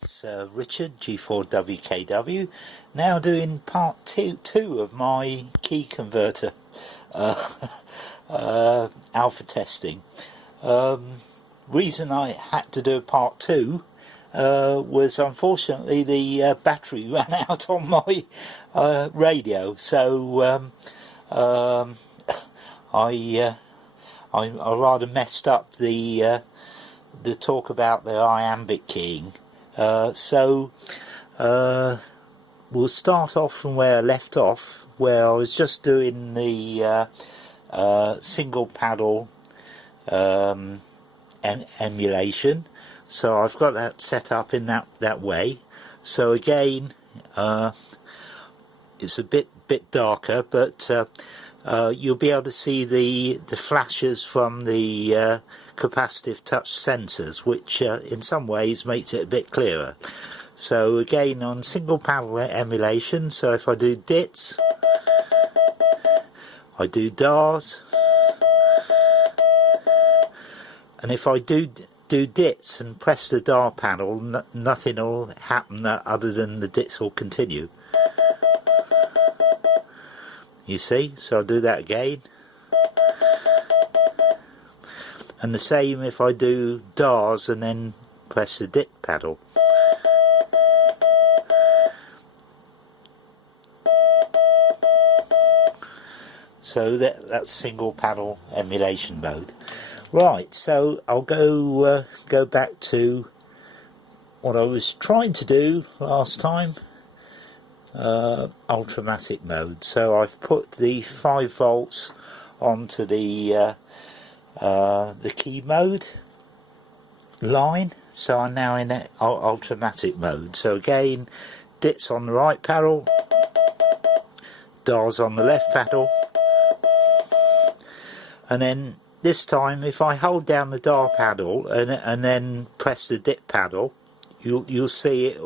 It's Richard, G4WKW, now doing part two of my key converter alpha testing. Reason I had to do part 2 was unfortunately the battery ran out on my radio, so I rather messed up the talk about the Iambic keying. So we'll start off from where I left off, where I was just doing the single paddle emulation. So I've got that set up in that way. So again, it's a bit darker, but you'll be able to see the flashes from the capacitive touch sensors, which in some ways makes it a bit clearer. So again, on single paddle emulation, so if I do dits, I do dars, and if I do dits and press the dar paddle, nothing will happen other than the dits will continue. You see? So I'll do that again. And the same if I do dars and then press the dit paddle. So that's single paddle emulation mode. Right, so I'll go back to what I was trying to do last time. Ultimatic mode. So I've put the 5 volts onto the key mode line, so I'm now in ultimatic mode. So again, dits on the right paddle, dars on the left paddle, and then this time if I hold down the dar paddle and then press the dit paddle, you'll see it,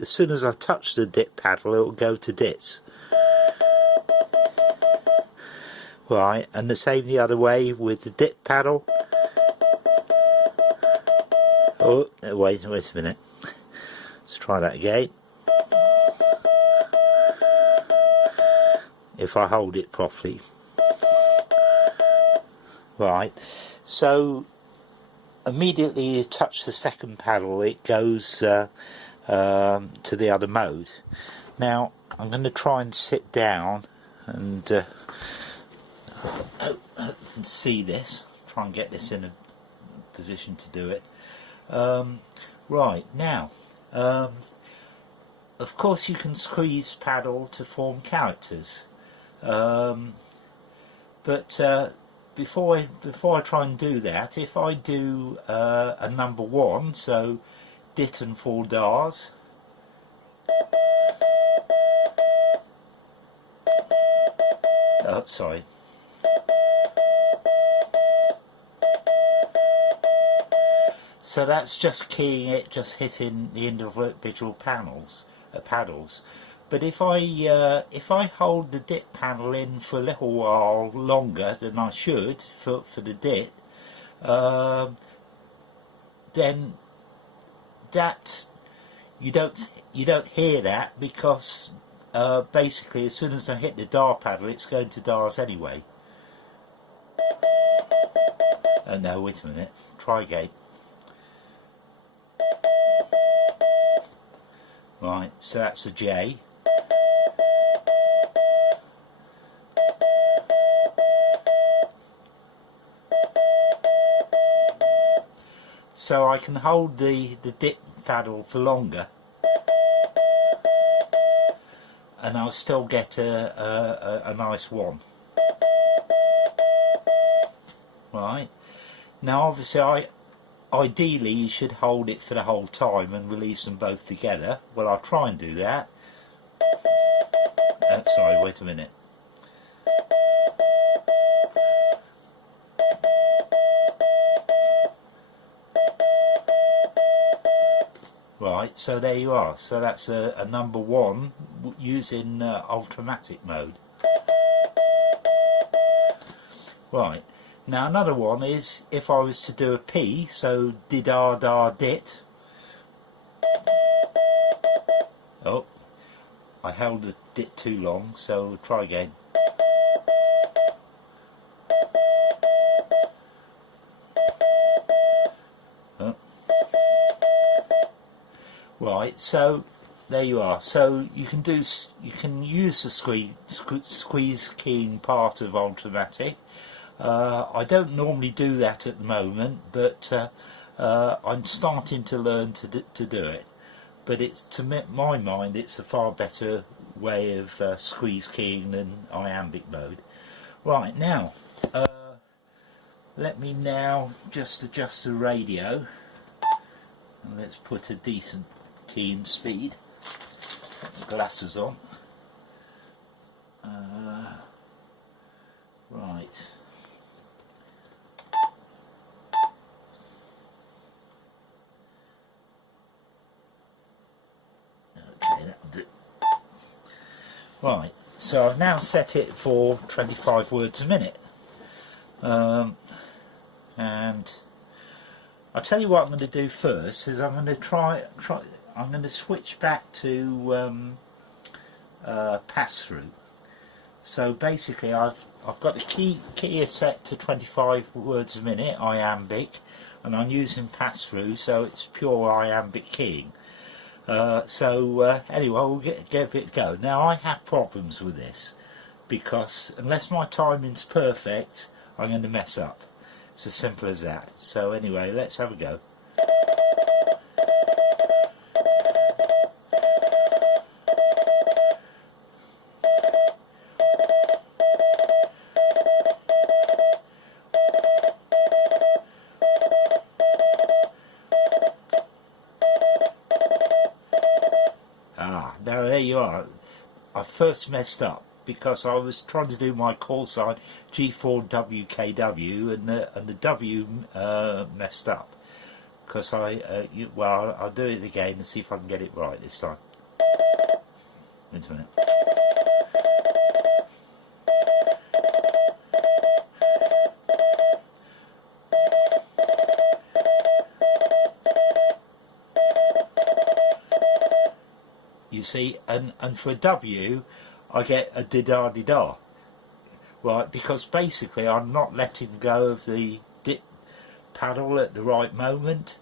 as soon as I touch the dit paddle, it will go to dits. Right, and the same the other way with the dit paddle. Oh, wait a minute. Let's try that again. If I hold it properly. Right, so immediately you touch the second paddle, it goes to the other mode. Now I'm going to try and sit down and see this, try and get this in a position to do it. Right, now of course you can squeeze paddle to form characters, but before I try and do that, if I do a number 1, so dit and 4 dars, oh sorry, so that's just keying it, just hitting the individual paddles. But if I hold the dit paddle in for a little while longer than I should for the dit, then that you don't hear that, because basically as soon as I hit the dar paddle, it's going to dars anyway. Oh no, wait a minute. Try again. Right, so that's a J. So I can hold the dit paddle for longer, and I'll still get a nice one. Right, now obviously ideally you should hold it for the whole time and release them both together. Well, I'll try and do that. Sorry, wait a minute. Right, so there you are. So that's a number 1 using ultimatic mode. Right, Now another one is if I was to do a P, so did-ar-dar-dit, Oh, I held the dit too long, so we'll try again. Oh. Right, so there you are. So you can use the squeeze keying part of Ultimatic. I don't normally do that at the moment, but I'm starting to learn to do it. But it's, to my mind, it's a far better way of squeeze keying than Iambic mode. Right, now let me now just adjust the radio, and let's put a decent keying speed. Put the glasses on. Right. Okay, that'll do. Right, so I've now set it for 25 words a minute. And I'll tell you what I'm going to do first is I'm going to I'm going to switch back to Passthrough. So basically I've got the key set to 25 words a minute, Iambic, and I'm using Passthrough, so it's pure Iambic keying. Anyway, we'll give it a go. Now I have problems with this because unless my timing's perfect, I'm going to mess up. It's as simple as that. So anyway, let's have a go. Now there you are. I first messed up because I was trying to do my call sign G4WKW and the W messed up because well, I'll do it again and see if I can get it right this time. Wait a minute. You see, and for a W I get a dida, right, because basically I'm not letting go of the dip paddle at the right moment,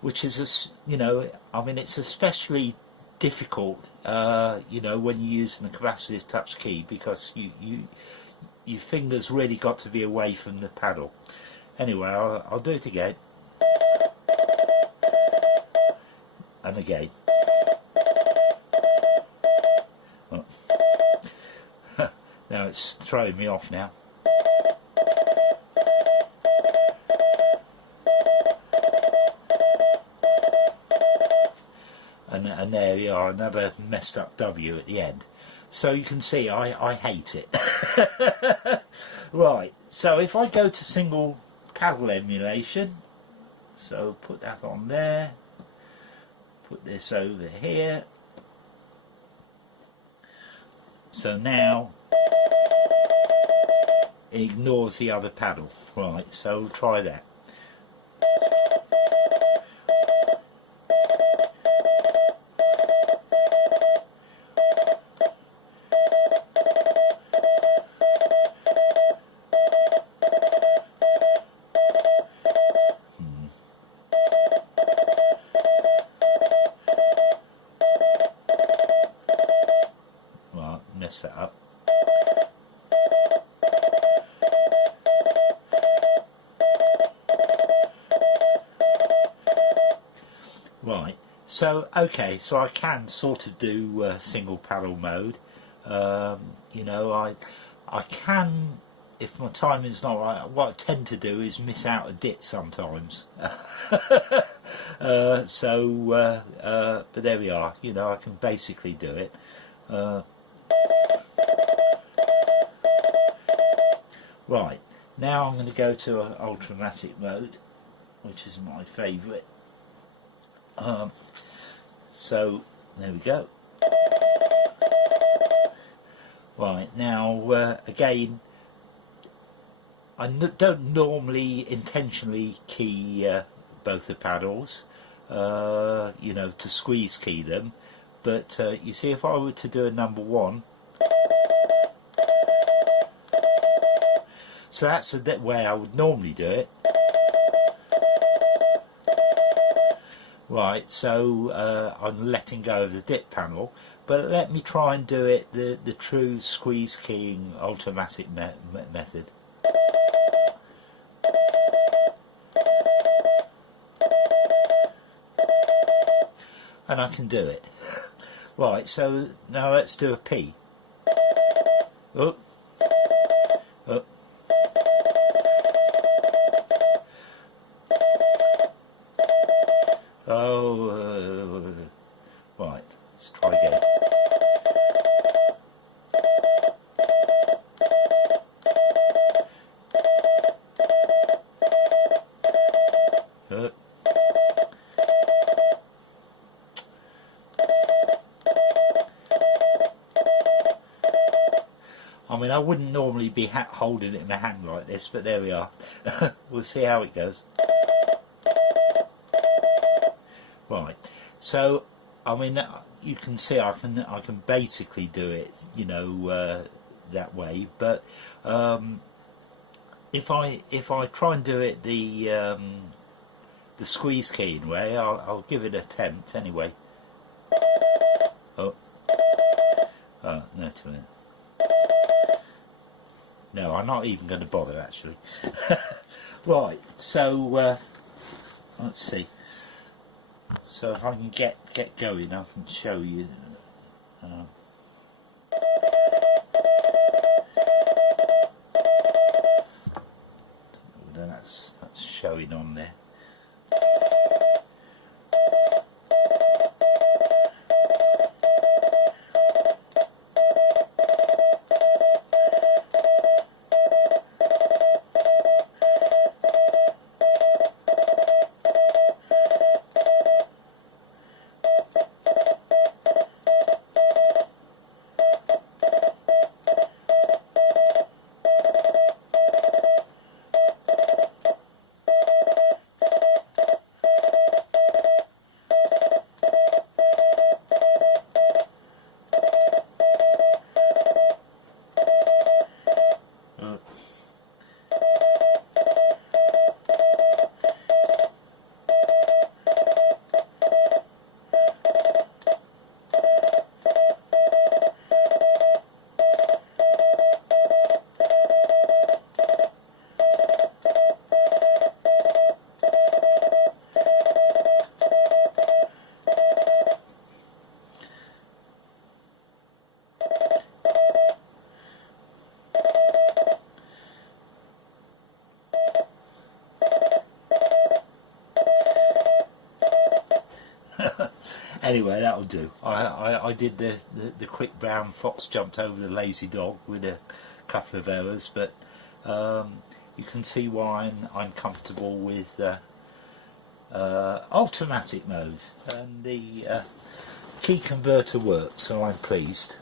which is I mean, it's especially difficult when you're using the capacitive touch key because your fingers really got to be away from the paddle. Anyway, I'll do it again and again. Now it's throwing me off now. And there we are, another messed up W at the end. So you can see I hate it. Right, so if I go to single paddle emulation, so put that on there, put this over here. So now it ignores the other paddle. Right, so we'll try that. Right, mess that up. Right, so okay, so I can sort of do single paddle mode. I can, if my timing's not right, what I tend to do is miss out a dit sometimes. But there we are, I can basically do it. Right, now I'm going to go to Ultimatic mode, which is my favourite. So there we go. Right, now again, I don't normally intentionally key both the paddles, you know, to squeeze key them. But you see, if I were to do a number 1, so that's the way I would normally do it. Right, so I'm letting go of the dip panel, but let me try and do it the true squeeze keying automatic method. And I can do it. Right, so now let's do a P. Up, up. Oh, right, let's try again. Up. I mean, I wouldn't normally be holding it in my hand like this, but there we are. We'll see how it goes. Right, so I mean, you can see I can basically do it, you know, that way. But if I try and do it the squeeze keying way, I'll give it an attempt anyway. Oh, no, 2 minutes. No, I'm not even going to bother actually. Right, so let's see. So if I can get going, I can show you. That's showing on there. Anyway, that'll do. I did the quick brown fox jumped over the lazy dog with a couple of errors, but you can see why I'm comfortable with automatic mode, and the key converter works, so I'm pleased.